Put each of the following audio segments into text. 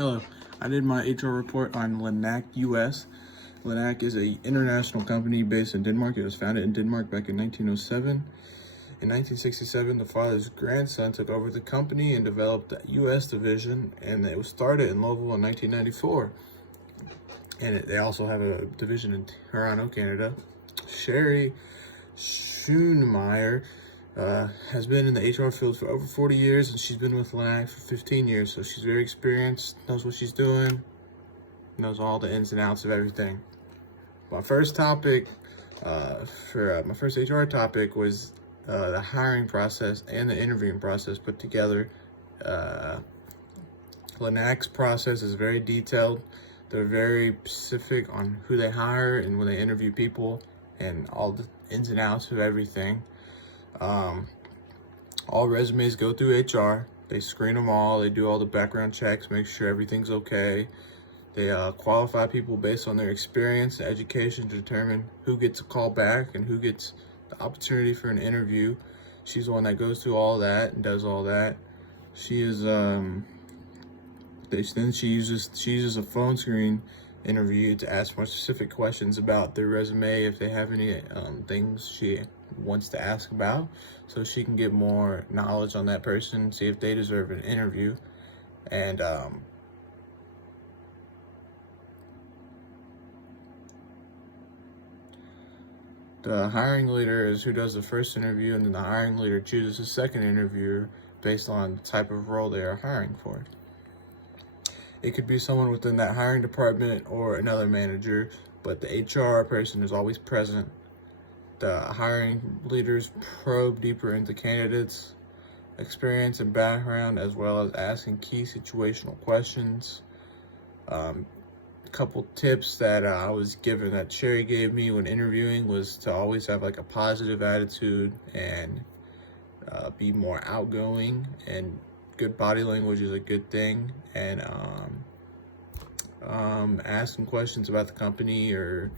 Hello, I did my HR report on Linac US. Linac is an international company based in Denmark. It was founded in Denmark back in 1907. In 1967, the father's grandson took over the company and developed the US division, and it was started in Louisville in 1994. And they also have a division in Toronto, Canada. Sherry Schoenemeyer has been in the HR field for over 40 years, and she's been with Linac for 15 years, so she's very experienced, knows what she's doing, knows all the ins and outs of everything. My first topic, my first HR topic was the hiring process and the interviewing process put together. Linac's process is very detailed. They're very specific on who they hire and when they interview people and all the ins and outs of everything. All resumes go through HR. They screen them all. They do all the background checks, make sure everything's okay. They qualify people based on their experience and education to determine who gets a call back and who gets the opportunity for an interview. She's the one that goes through all that and does all that. She is she uses a phone screen interview to ask more specific questions about their resume if they have any things she wants to ask about, so she can get more knowledge on that person, see if they deserve an interview. And the hiring leader is who does the first interview, and then the hiring leader chooses the second interviewer based on the type of role they are hiring for. It could be someone within that hiring department or another manager, but the HR person is always present. The hiring leaders probe deeper into candidates' experience and background, as well as asking key situational questions. A couple tips that I was given that Sherry gave me when interviewing was to always have like a positive attitude and be more outgoing, and good body language is a good thing, and ask some questions about the company or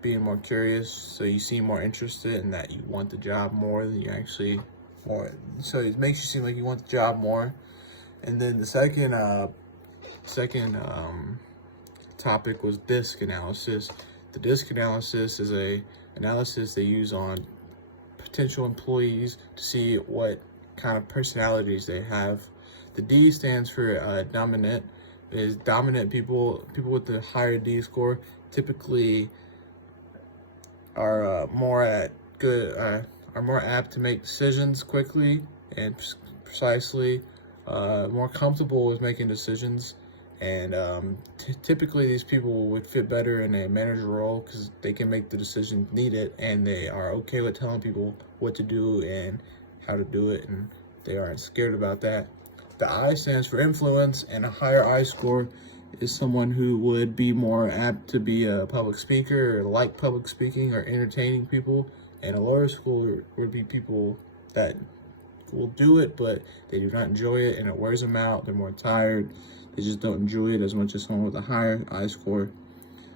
being more curious, so you seem more interested in that you want the job more than you actually want. So it makes you seem like you want the job more. And then the second topic was DISC analysis. The DISC analysis is a analysis they use on potential employees to see what kind of personalities they have. The D stands for dominant. Is dominant people with the higher D score typically are more apt to make decisions quickly and precisely, more comfortable with making decisions, and typically these people would fit better in a manager role because they can make the decisions needed, and they are okay with telling people what to do and how to do it, and they aren't scared about that. The I stands for influence, and a higher I score is someone who would be more apt to be a public speaker or like public speaking or entertaining people, and a lower score would be people that will do it, but they do not enjoy it and it wears them out. They're more tired. They just don't enjoy it as much as someone with a higher I score.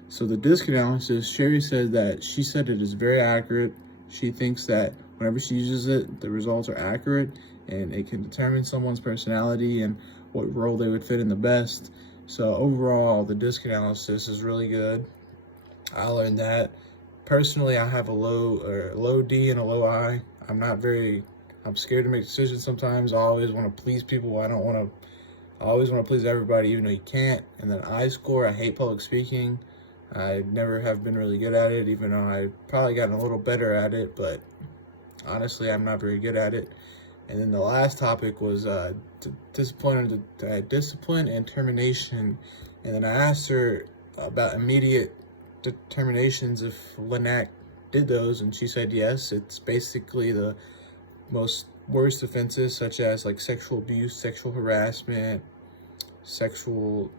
So the DISC analysis, Sherry said that she said it is very accurate. She thinks that whenever she uses it, the results are accurate and it can determine someone's personality and what role they would fit in the best. So overall, the DISC analysis is really good. I learned that. Personally, I have a low D and a low I. I'm scared to make decisions sometimes. I always want to please people. I always want to please everybody, even though you can't. And then I score, I hate public speaking. I never have been really good at it, even though I've probably gotten a little better at it, but honestly, I'm not very good at it. And then the last topic was discipline and termination. And then I asked her about immediate determinations if Linac did those, and she said yes. It's basically the most worst offenses, such as like sexual abuse, sexual harassment, sexual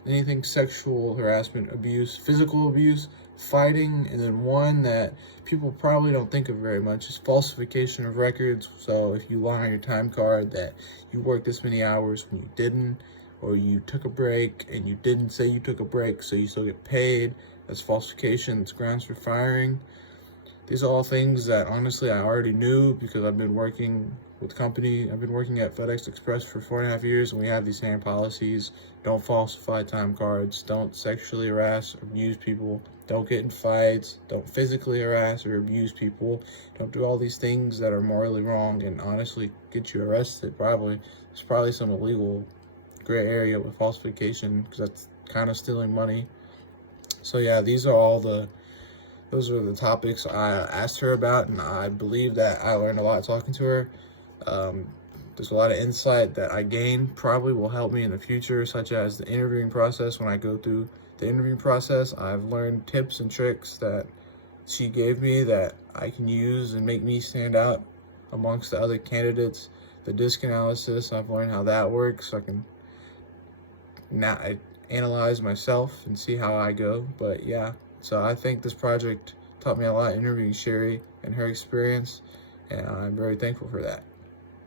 harassment, abuse, physical abuse, fighting, and then one that people probably don't think of very much is falsification of records. So if you lie on your time card that you worked this many hours when you didn't, or you took a break and you didn't say you took a break, so you still get paid, that's falsification. It's grounds for firing. these are all things that honestly I already knew because I've been working with the company. I've been working at FedEx Express for 4.5 years, and we have these same policies. Don't falsify time cards. Don't sexually harass or abuse people. Don't get in fights. Don't physically harass or abuse people. Don't do all these things that are morally wrong and honestly get you arrested. There's probably some illegal gray area with falsification because that's kind of stealing money. So yeah, those are the topics I asked her about, and I believe that I learned a lot talking to her. There's a lot of insight that I gained probably will help me in the future, such as the interviewing process. When I go through the interviewing process, I've learned tips and tricks that she gave me that I can use and make me stand out amongst the other candidates. The DISC analysis, I've learned how that works. So I can now analyze myself and see how I go. But yeah, so I think this project taught me a lot interviewing Sherry and her experience, and I'm very thankful for that.